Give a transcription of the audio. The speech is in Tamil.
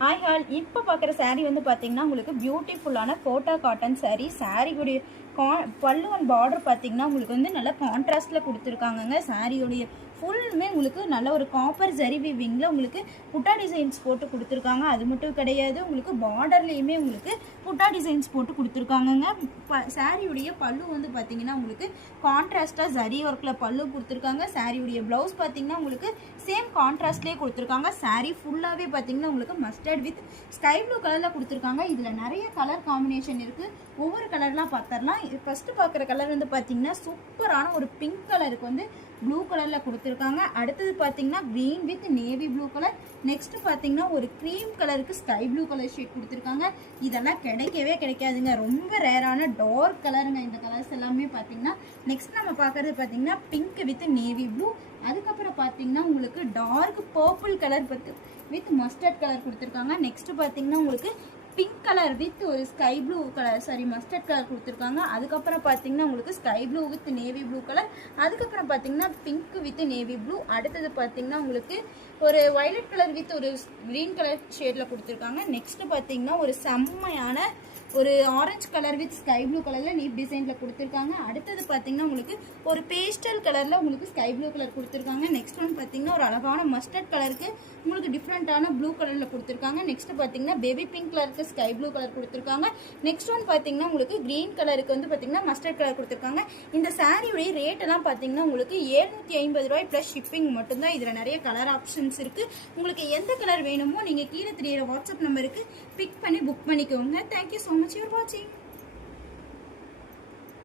ஹாய் ஹால் இப்போ பார்க்குற சாரீ வந்து பார்த்தீங்கன்னா உங்களுக்கு பியூட்டிஃபுல்லான கோட்டா காட்டன் சாரீ. சாரீவுடைய பல்லு அண்ட் பார்டர் பார்த்தீங்கன்னா உங்களுக்கு வந்து நல்லா கான்ட்ராஸ்டில் கொடுத்துருக்காங்கங்க. சாரியுடைய ஃபுல்லுமே உங்களுக்கு நல்ல ஒரு காப்பர் ஜரி வீவிங்கில் உங்களுக்கு புட்டா டிசைன்ஸ் போட்டு கொடுத்துருக்காங்க. அது மட்டும் கிடையாது, உங்களுக்கு பார்டர்லேயுமே உங்களுக்கு புட்டா டிசைன்ஸ் போட்டு கொடுத்துருக்காங்கங்க. சாரியுடைய பல்லு வந்து பார்த்தீங்கன்னா உங்களுக்கு கான்ட்ராஸ்டாக ஜரி ஒர்க்கில் பல்லு கொடுத்துருக்காங்க. சாரியுடைய ப்ளவுஸ் பார்த்தீங்கன்னா உங்களுக்கு சேம் கான்ட்ராஸ்ட்லேயே கொடுத்துருக்காங்க. சாரீ ஃபுல்லாகவே பார்த்தீங்கன்னா உங்களுக்கு மஸ்டர்ட் வித் ஸ்கை ப்ளூ கலரில் கொடுத்துருக்காங்க. இதில் நிறைய கலர் காம்பினேஷன் இருக்குது. ஒவ்வொரு கலர்லாம் பார்த்துடலாம். ஃபஸ்ட்டு பார்க்குற கலர் வந்து பார்த்தீங்கன்னா சூப்பரான ஒரு பிங்க் கலருக்கு வந்து ப்ளூ கலரில் கொடுத்துருக்காங்க. அடுத்தது பார்த்தீங்கன்னா green with navy blue colour. Next பார்த்தீங்கன்னா ஒரு க்ரீம் கலருக்கு ஸ்கை ப்ளூ கலர் ஷேட் கொடுத்துருக்காங்க. இதெல்லாம் கிடைக்கவே கிடைக்காதுங்க, ரொம்ப ரேரான டார்க் கலருங்க இந்த கலர்ஸ் எல்லாமே பார்த்தீங்கன்னா. நெக்ஸ்ட் நம்ம பார்க்குறது பார்த்தீங்கன்னா பிங்க் வித் நேவி ப்ளூ. அதுக்கப்புறம் பார்த்தீங்கன்னா உங்களுக்கு dark purple colour with mustard colour கொடுத்துருக்காங்க. நெக்ஸ்ட் பார்த்தீங்கன்னா உங்களுக்கு பிங்க் கலர் வித் ஒரு sky blue colour mustard colour கொடுத்துருக்காங்க. அதுக்கப்புறம் பார்த்தீங்கன்னா உங்களுக்கு sky blue with navy blue colour. அதுக்கப்புறம் பார்த்தீங்கன்னா பிங்க் வித் நேவி ப்ளூ. அடுத்தது பார்த்தீங்கன்னா உங்களுக்கு ஒரு வயலட் கலர் வித் ஒரு க்ரீன் கலர் ஷேடில் கொடுத்துருக்காங்க. நெக்ஸ்ட்டு பார்த்தீங்கன்னா ஒரு செம்மையான ஒரு orange colour with sky blue கலரில் நீட் டிசைனில் கொடுத்துருக்காங்க. அடுத்தது பார்த்தீங்கன்னா உங்களுக்கு ஒரு பேஸ்டல் கலரில் உங்களுக்கு ஸ்கை ப்ளூ கலர் கொடுத்துருக்காங்க. நெக்ஸ்ட் ஒன் பார்த்தீங்கன்னா ஒரு அழகான மஸ்டர்ட் கலருக்கு உங்களுக்கு டிஃப்ரெண்ட்டான ப்ளூ கலரில் கொடுத்துருக்காங்க. நெக்ஸ்ட் பார்த்தீங்கன்னா பேபி பிங்க் கலருக்கு ஸ்கை ப்ளூ கலர் கொடுத்துருக்காங்க. நெக்ஸ்ட் ஒன் பார்த்தீங்கன்னா உங்களுக்கு க்ரீன் கலருக்கு வந்து பார்த்தீங்கன்னா மஸ்டர்ட் கலர் கொடுத்துருக்காங்க. இந்த சாரியுடைய ரேட்டெல்லாம் பார்த்தீங்கன்னா உங்களுக்கு 750 ரூபாய் ப்ளஸ் ஷிப்பிங் மட்டும்தான். இதில் நிறைய கலர் ஆப்ஷன்ஸ் இருக்குது. உங்களுக்கு எந்த கலர் வேணுமோ நீங்கள் கீழே தெரியிற வாட்ஸ்அப் நம்பருக்கு பிக் பண்ணி புக் பண்ணிக்கோங்க. தேங்க்யூ ஸோ மச் ஃபார் வாட்சிங்.